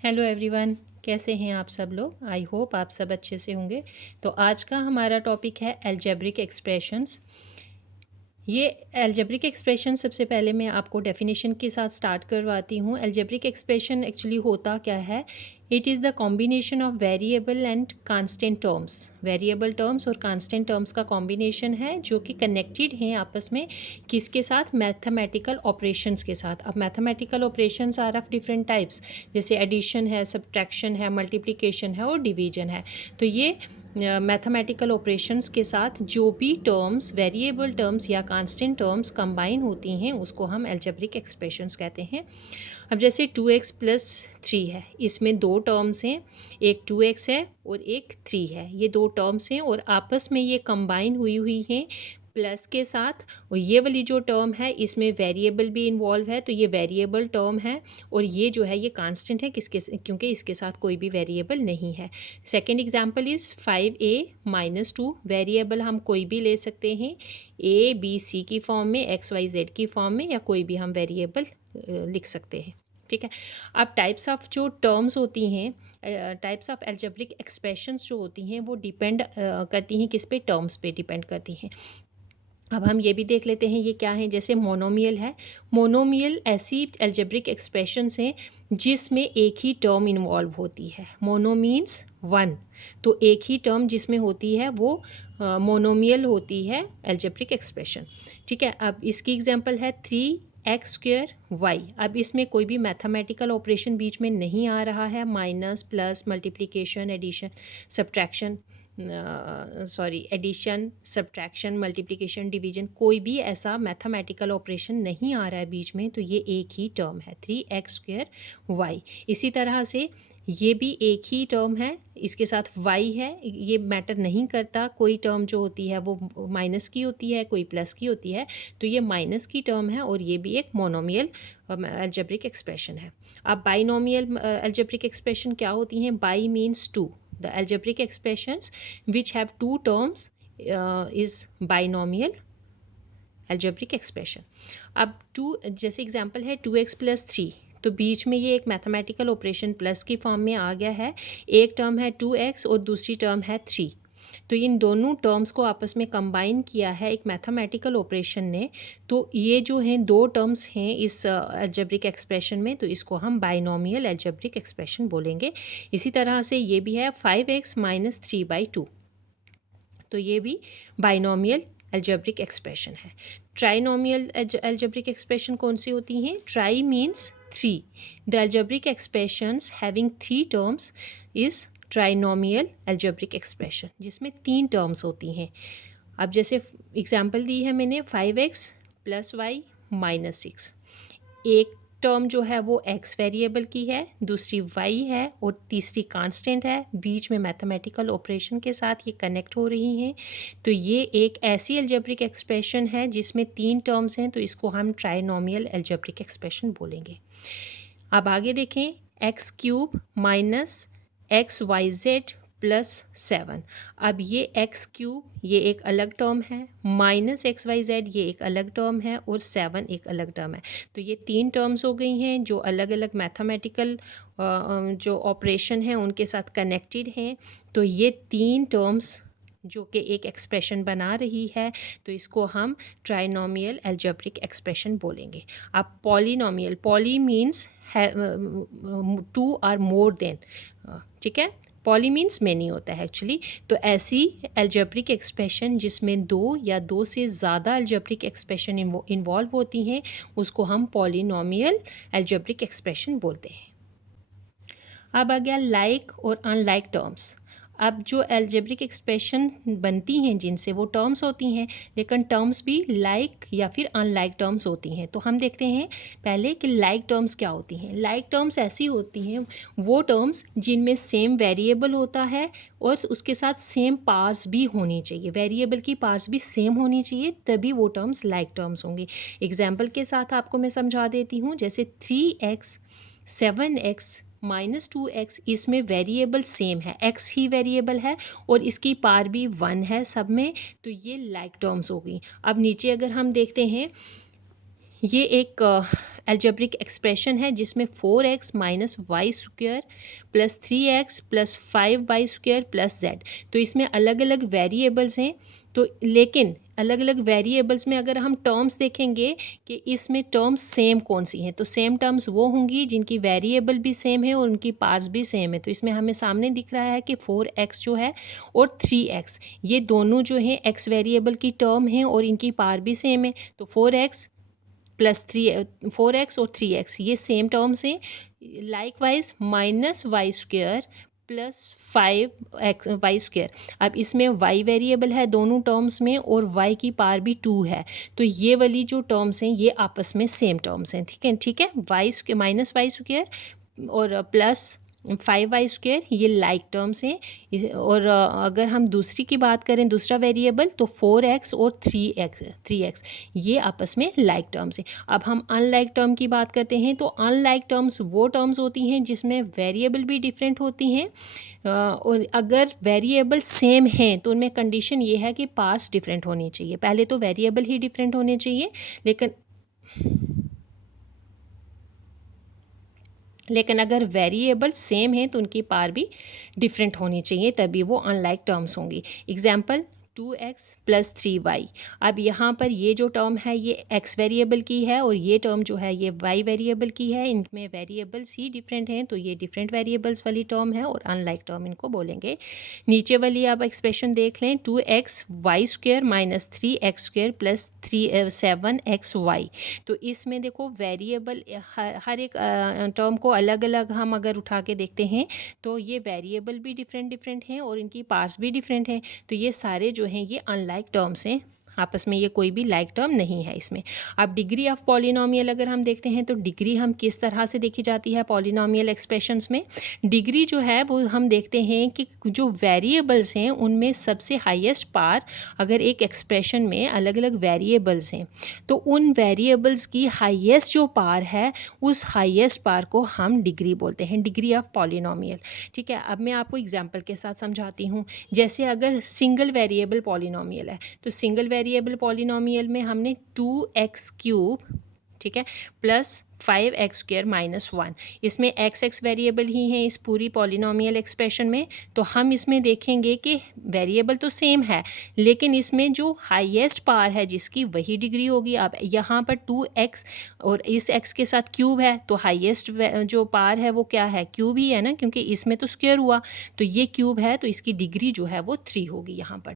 Hello everyone, कैसे हैं आप सब लोग। आई होप आप सब अच्छे से होंगे। तो आज का हमारा टॉपिक है अलजेब्रिक एक्सप्रेशंस। ये अलजेब्रिक एक्सप्रेशन सबसे पहले मैं आपको डेफिनेशन के साथ स्टार्ट करवाती हूँ। अलजेब्रिक एक्सप्रेशन एक्चुअली होता क्या है? It is the combination of variable and constant terms. Variable terms और कांस्टेंट टर्म्स का कॉम्बिनेशन है जो कि कनेक्टेड हैं आपस में। किसके साथ? मैथमेटिकल ऑपरेशंस के साथ। अब mathematical operations are of different types, जैसे एडिशन है, सब्ट्रैक्शन है, मल्टीप्लिकेशन है और डिवीजन है। तो ये मैथमेटिकल ऑपरेशंस के साथ जो भी टर्म्स, वेरिएबल टर्म्स या कांस्टेंट टर्म्स कंबाइन होती हैं उसको हम अलजेब्रिक एक्सप्रेशंस कहते हैं। अब जैसे 2x प्लस 3 है, इसमें दो टर्म्स हैं, एक 2x है और एक 3 है। ये दो टर्म्स हैं और आपस में ये कंबाइन हुई हैं प्लस के साथ। और ये वाली जो टर्म है इसमें वेरिएबल भी इन्वॉल्व है, तो ये वेरिएबल टर्म है। और ये जो है ये कांस्टेंट है, क्योंकि इसके साथ कोई भी वेरिएबल नहीं है। Second example is 5a-2। Variable हम कोई भी ले सकते हैं, a b c की फॉर्म में, x y z की फॉर्म में, या कोई भी हम वेरिएबल लिख सकते हैं। ठीक है। अब टाइप्स ऑफ जो टर्म्स होती हैं, टाइप्स ऑफ अलजेब्रिक एक्सप्रेशंस जो होती हैं वो डिपेंड करती हैं किस पे? टर्म्स पे डिपेंड करती हैं। अब हम ये भी देख लेते हैं ये क्या है। जैसे मोनोमियल है। मोनोमियल ऐसी अलजेब्रिक एक्सप्रेशंस हैं जिसमें एक ही टर्म इन्वॉल्व होती है। मोनो मीन्स वन, तो एक ही टर्म जिसमें होती है वो मोनोमियल होती है अलजेब्रिक एक्सप्रेशन। ठीक है। अब इसकी एग्जांपल है 3x²y। अब इसमें कोई भी मैथमेटिकल ऑपरेशन बीच में नहीं आ रहा है, minus, plus, multiplication, addition, subtraction, addition, subtraction, multiplication, division, कोई भी ऐसा मैथमेटिकल ऑपरेशन नहीं आ रहा है बीच में, तो ये एक ही टर्म है 3x²y। इसी तरह से ये भी एक ही टर्म है, इसके साथ y है। ये मैटर नहीं करता, कोई टर्म जो होती है वो माइनस की होती है, कोई प्लस की होती है, तो ये माइनस की टर्म है और ये भी एक मोनोमियल अलजेब्रिक एक्सप्रेशन है। अब बाइनोमियल अलजेब्रिक एक्सप्रेशन क्या होती हैं? Bi means two. The algebraic expressions which have two terms is binomial algebraic expression. अब टू, जैसे एग्जांपल है 2x प्लस 3, तो बीच में ये एक मैथमेटिकल ऑपरेशन प्लस की फॉर्म में आ गया है। एक टर्म है 2x और दूसरी टर्म है 3, तो इन दोनों टर्म्स को आपस में कंबाइन किया है एक मैथमेटिकल ऑपरेशन ने। तो ये जो हैं दो टर्म्स हैं इस अलजेब्रिक एक्सप्रेशन में, तो इसको हम बाइनोमियल अलजेब्रिक एक्सप्रेशन बोलेंगे। इसी तरह से ये भी है 5x-3/2, तो ये भी बाइनोमियल अलजेब्रिक एक्सप्रेशन है। ट्राइनोमियल अलजेब्रिक एक्सप्रेशन कौन सी होती हैं? Try means three. The algebraic expressions having three terms is trinomial algebraic expression, जिसमें तीन टर्म्स होती हैं। अब जैसे एग्जांपल दी है मैंने 5x+y-6। एक टर्म जो है वो x वेरिएबल की है, दूसरी y है और तीसरी कांस्टेंट है। बीच में मैथमेटिकल ऑपरेशन के साथ ये कनेक्ट हो रही हैं, तो ये एक ऐसी अलजेब्रिक एक्सप्रेशन है जिसमें तीन टर्म्स हैं, तो इसको हम ट्राइनोमियल अलजेब्रिक एक्सप्रेशन बोलेंगे। अब आगे देखें, x³ -xyz+7। अब ये x³ ये एक अलग टर्म है, -xyz ये एक अलग टर्म है और 7 एक अलग टर्म है। तो ये तीन टर्म्स हो गई हैं जो अलग अलग मैथमेटिकल जो ऑपरेशन हैं उनके साथ कनेक्टेड हैं। तो ये तीन टर्म्स जो कि एक एक्सप्रेशन बना रही है, तो इसको हम ट्राइनोमियल अलजेब्रिक एक्सप्रेशन बोलेंगे। अब पॉलिनोमियल, पॉली मीन्स टू और मोर देन, ठीक है। पॉली मीन्स मैनी होता है एक्चुअली। तो ऐसी अलजेब्रिक एक्सप्रेशन जिसमें दो या दो से ज़्यादा अलजेब्रिक एक्सप्रेशन इन्वॉल्व होती हैं उसको हम पॉलिनोमियल अलजेब्रिक एक्सप्रेशन बोलते हैं। अब आ गया लाइक और अनलाइक टर्म्स। अब जो अलजेब्रिक एक्सप्रेशन बनती हैं जिनसे वो टर्म्स होती हैं, लेकिन टर्म्स भी लाइक या फिर अनलाइक टर्म्स होती हैं। तो हम देखते हैं पहले कि लाइक टर्म्स क्या होती हैं। लाइक टर्म्स ऐसी होती हैं वो टर्म्स जिनमें सेम वेरिएबल होता है और उसके साथ सेम पार्ट्स भी होनी चाहिए। वेरिएबल की पार्ट्स भी सेम होनी चाहिए, तभी वो टर्म्स लाइक टर्म्स होंगी। एग्जाम्पल के साथ आपको मैं समझा देती हूँ। जैसे 3x 7x -2x, इसमें वेरिएबल सेम है, x ही वेरिएबल है और इसकी पार भी 1 है सब में, तो ये लाइक टर्म्स हो गई। अब नीचे अगर हम देखते हैं, ये एक अलजेब्रिक एक्सप्रेशन है जिसमें 4x minus Y square plus 3x plus 5y² plus z। तो इसमें अलग अलग वेरिएबल्स हैं, तो लेकिन अलग अलग वेरिएबल्स में अगर हम टर्म्स देखेंगे कि इसमें टर्म्स सेम कौन सी हैं, तो सेम टर्म्स वो होंगी जिनकी वेरिएबल भी सेम है और उनकी पार्ट्स भी सेम है। तो इसमें हमें सामने दिख रहा है कि 4x जो है और 3x, ये दोनों जो हैं x वेरिएबल की टर्म हैं और इनकी पार भी सेम है। तो 4x प्लस 4x और 3x ये सेम टर्म्स हैं। Likewise minus Y square plus 5y²। अब इसमें y वेरिएबल है दोनों टर्म्स में और y की पार भी 2 है, तो ये वाली जो टर्म्स हैं ये आपस में सेम टर्म्स हैं। ठीक है, y² माइनस वाई² और प्लस 5y² ये लाइक टर्म्स हैं। और अगर हम दूसरी की बात करें, दूसरा वेरिएबल, तो 4x और 3x ये आपस में लाइक टर्म्स हैं। अब हम अनलाइक टर्म की बात करते हैं, तो अनलाइक टर्म्स वो टर्म्स होती हैं जिसमें वेरिएबल भी डिफरेंट होती हैं, और अगर वेरिएबल सेम हैं तो उनमें कंडीशन ये है कि पार्ट्स डिफरेंट होनी चाहिए। पहले तो वेरिएबल ही डिफरेंट होने चाहिए, लेकिन अगर वेरिएबल सेम है तो उनकी पार भी डिफरेंट होनी चाहिए, तभी वो अनलाइक टर्म्स होंगी। Example 2x plus 3y। अब यहाँ पर ये जो टर्म है ये x वेरिएबल की है और ये टर्म जो है ये y वेरिएबल की है। इनमें वेरिएबल्स ही डिफरेंट हैं, तो ये डिफरेंट वेरिएबल्स वाली टर्म है और अनलाइक टर्म इनको बोलेंगे। नीचे वाली आप एक्सप्रेशन देख लें, 2xy² minus 3x² plus 7xy। तो इसमें देखो वेरिएबल हर एक टर्म को अलग अलग हम अगर उठा के देखते हैं तो ये वेरिएबल भी डिफरेंट हैं और इनकी पार्ट्स भी डिफरेंट हैं। तो ये सारे जो हैं ये अनलाइक टर्म्स हैं, आपस में ये कोई भी लाइक टर्म नहीं है इसमें। अब डिग्री ऑफ पॉलिनोमियल अगर हम देखते हैं तो डिग्री हम किस तरह से देखी जाती है पॉलिनोमियल एक्सप्रेशंस में। डिग्री जो है वो हम देखते हैं कि जो वेरिएबल्स हैं उनमें सबसे हाईएस्ट पार, अगर एक एक्सप्रेशन में अलग अलग वेरिएबल्स हैं तो उन वेरिएबल्स की हाईएस्ट जो पार है उस हाईएस्ट पार को हम डिग्री बोलते हैं, डिग्री ऑफ पॉलिनोमियल। ठीक है, अब मैं आपको एग्जाम्पल के साथ समझाती हूँ। जैसे अगर सिंगल वेरिएबल पॉलिनोमियल है, तो सिंगल वेरिएबल पॉलिनोमियल में हमने 2x³ ठीक है प्लस 5x² माइनस 1, इसमें x वेरिएबल ही हैं इस पूरी पॉलिनोमियल एक्सप्रेशन में। तो हम इसमें देखेंगे कि वेरिएबल तो सेम है लेकिन इसमें जो हाईएस्ट पार है जिसकी वही डिग्री होगी। अब यहाँ पर 2x और इस x के साथ क्यूब है, तो हाईएस्ट जो पार है वो क्या है, क्यूब ही है ना, क्योंकि इसमें तो स्क्वायर हुआ, तो ये क्यूब है तो इसकी डिग्री जो है वो 3 होगी यहाँ पर।